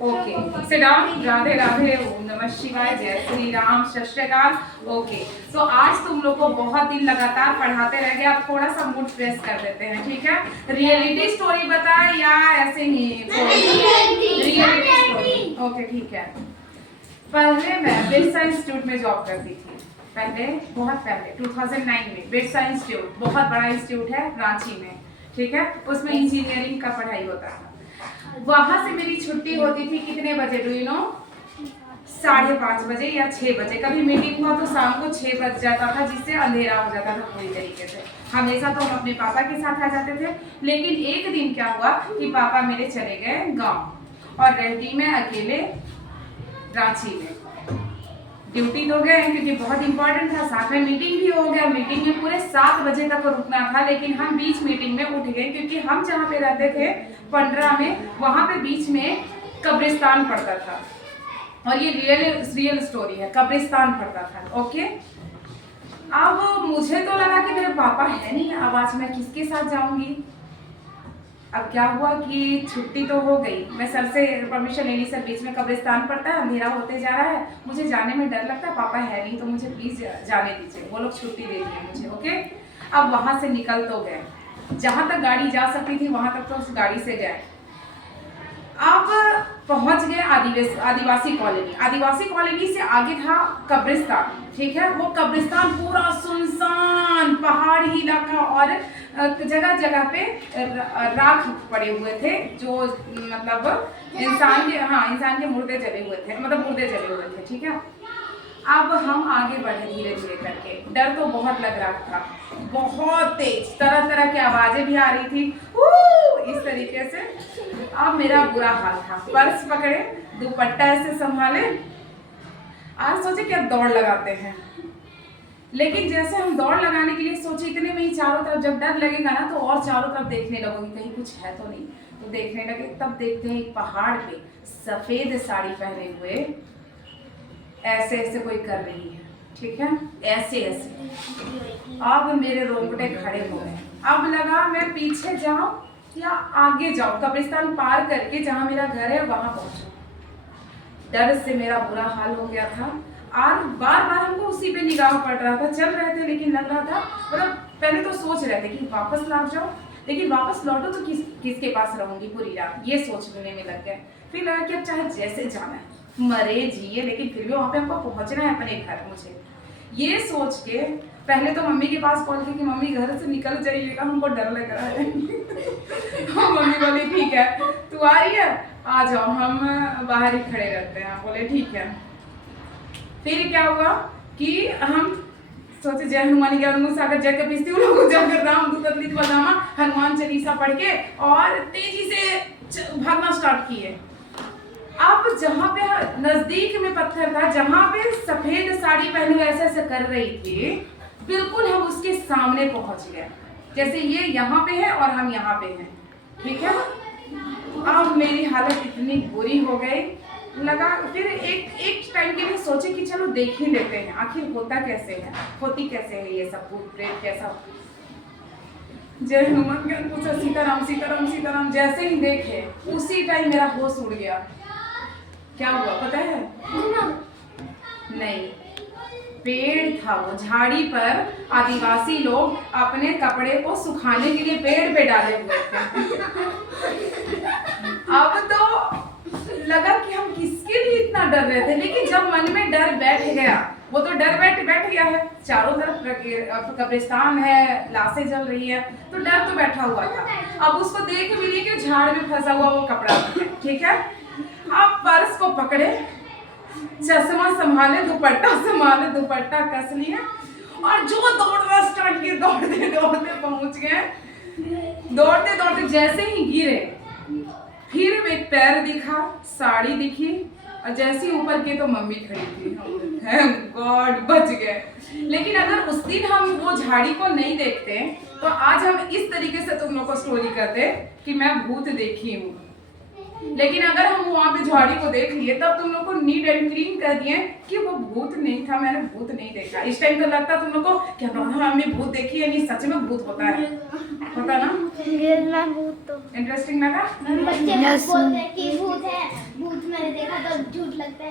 Okay, sit down. Radhe Radhe, ओम नमः शिवाय, जय श्री राम, सत श्री अकाल। ओके, तो आज तुम लोग को बहुत दिन लगातार पढ़ाते रह गए, अब थोड़ा सा मूड फ्रेश कर देते हैं, ठीक है। रियलिटी स्टोरी बताए या ऐसे ही? Reality story. ओके ठीक है। पहले मैं बिरसा इंस्टीट्यूट में जॉब करती थी, पहले बहुत पहले 2009 में। बिरसा इंस्टीट्यूट बहुत बड़ा इंस्टीट्यूट है रांची में, ठीक है। उसमें इंजीनियरिंग का पढ़ाई होता था। वहां से मेरी छुट्टी होती थी कितने बजे, डू यू नो? 5:30 बजे या 6 बजे। कभी मीटिंग हुआ तो शाम को 6 बज जाता था, जिससे अंधेरा हो जाता था पूरी तरीके से। हमेशा तो हम अपने पापा के साथ आ जाते थे, लेकिन एक दिन क्या हुआ कि पापा मेरे चले गए गांव और रहती मैं अकेले रांची में। ड्यूटी तो गए क्योंकि बहुत इंपॉर्टेंट था, साथ में मीटिंग भी हो गया। मीटिंग में पूरे 7 बजे तक रुकना था, लेकिन हम बीच मीटिंग में उठ गए क्योंकि हम जहाँ पे रहते थे 15 में, वहाँ पे बीच में कब्रिस्तान पड़ता था। और ये रियल स्टोरी है, कब्रिस्तान पड़ता था। ओके, अब मुझे तो लगा कि मेरे पापा है नहीं, अब आज मैं किसके साथ जाऊंगी। अब क्या हुआ कि छुट्टी तो हो गई, मैं सर से परमिशन लेनी, सर बीच में कब्रिस्तान पड़ता है, अंधेरा होते जा रहा है, मुझे जाने में डर लगता है, पापा है नहीं तो मुझे प्लीज जाने दीजिए। वो लोग छुट्टी दे दिए मुझे। ओके, अब वहां से निकल तो गए, जहां तक गाड़ी जा सकती थी वहां तक तो उस गाड़ी से गए। अब पहुंच गए आदिवासी कॉलोनी। आदिवासी कॉलोनी से आगे था कब्रिस्तान, ठीक है। वो कब्रिस्तान पूरा सुनसान पहाड़ी इलाका और जगह जगह पे राख पड़े हुए थे, जो मतलब इंसान के मुर्दे जले हुए थे, मतलब मुर्दे जले हुए थे, ठीक है। अब हम आगे बढ़े धीरे धीरे करके। डर तो बहुत लग रहा था, बहुत तेज, तरह तरह की आवाजें भी आ रही थी, इस तरीके से। अब मेरा बुरा हाल था, पर्स पकड़े, दुपट्टा ऐसे संभाले, आज सोचे कि अब दौड़ लगाते हैं। लेकिन जैसे हम दौड़ लगाने के लिए सोचे, इतने में ही चारों तरफ जब डर लगेगा ना तो और चारों तरफ देखने लगोगे कहीं कुछ है तो नहीं, तो देखने लगे। तब देखते हैं एक पहाड़ पे सफेद साड़ी पहने हुए ऐसे ऐसे कोई कर रही है, ठीक है, ऐसे ऐसे। अब मेरे रोंगटे खड़े हो गए। अब लगा मैं पीछे जाऊं या आगे जाऊं, कब्रिस्तान पार करके जहां मेरा घर है वहां पहुंचूं। डर से मेरा बुरा हाल हो गया था और बार बार हमको उसी पे निगाह पड़ रहा था। चल रहे थे लेकिन लग रहा था, मतलब पहले तो सोच रहे थे कि वापस लौट जाओ, लेकिन वापस लौटो तो किसके पास रहूंगी पूरी रात, ये सोचने में लग गए। फिर लगा कि अब चाहे जैसे जाना है, मरे जिए, लेकिन फिर भी वहां पे हमको पहुंचना है अपने घर। मुझे ये सोच के पहले तो मम्मी के पास कॉल की कि मम्मी घर से निकल जाइएगा, हमको डर लग रहा है। मम्मी बोली ठीक है, तू आ रही है, आ जाओ, हम बाहर ही खड़े रहते हैं। बोले ठीक है। फिर क्या हुआ कि हम सोचे जय हनुमान ज्ञान सागर जय कपिस्ती जाकर राम दूत अतुलित बलधामा, हनुमान चालीसा पढ़ के और तेजी से भागना स्टार्ट किए। अब जहाँ पे नजदीक में पत्थर था, जहाँ पे सफेद साड़ी पहने ऐसे ऐसे कर रही थी, बिल्कुल हम उसके सामने पहुंच गए। जैसे ये यहाँ पे है और हम यहाँ पे हैं, ठीक है। अब मेरी हालत इतनी बुरी हो गई, लगा फिर एक टाइम के लिए सोचे कि चलो देख ही लेते हैं आखिर होता कैसे है, होती कैसे है ये सब, भूत प्रेत कैसा। जय हनुमान ज्ञान पूछा, सीताराम सीताराम सीताराम, जैसे ही देखे उसी टाइम मेरा होश उड़ गया। क्या हुआ पता है? नहीं, पेड़ था वो, झाड़ी पर आदिवासी लोग अपने कपड़े को सुखाने के लिए पेड़ पे डाले हुए थे। अब तो लगा कि हम किसके लिए इतना डर रहे थे, लेकिन जब मन में डर बैठ गया, वो तो डर बैठ गया है, चारों तरफ कब्रिस्तान है, लाशें जल रही है, तो डर तो बैठा हुआ था। अब उसको देख मिली कि झाड़ में फंसा हुआ वो कपड़ा, ठीक है। अब पर्स को पकड़े, चश्मा संभाले, दुपट्टा संभाले, दुपट्टा कस लिया और जो दौड़ना स्टार्ट किया, दौड़ते दौड़ते पहुंच गए। दौड़ते दौड़ते जैसे ही गिरे, फिर एक पैर दिखा, साड़ी दिखी, और जैसे ही ऊपर के तो मम्मी खड़ी थी। गॉड, बच गए। लेकिन अगर उस दिन हम वो झाड़ी को नहीं देखते तो आज हम इस तरीके से तुम लोग को स्टोरी करते कि मैं भूत देखी हूँ। लेकिन अगर हम वहाँ पे झाड़ी को देख लिए तब तुम लोग को नीट एंड क्लीन कर दिए कि वो भूत नहीं था, मैंने भूत नहीं देखा। इस टाइम तो लगता तुम लोग को क्या हमने भूत देखी है, नहीं सच में भूत होता है, होता ना? इंटरेस्टिंग लगा? बच्चे बोलते हैं कि भूत है, भूत मैंने देखा तो झूठ लगता है।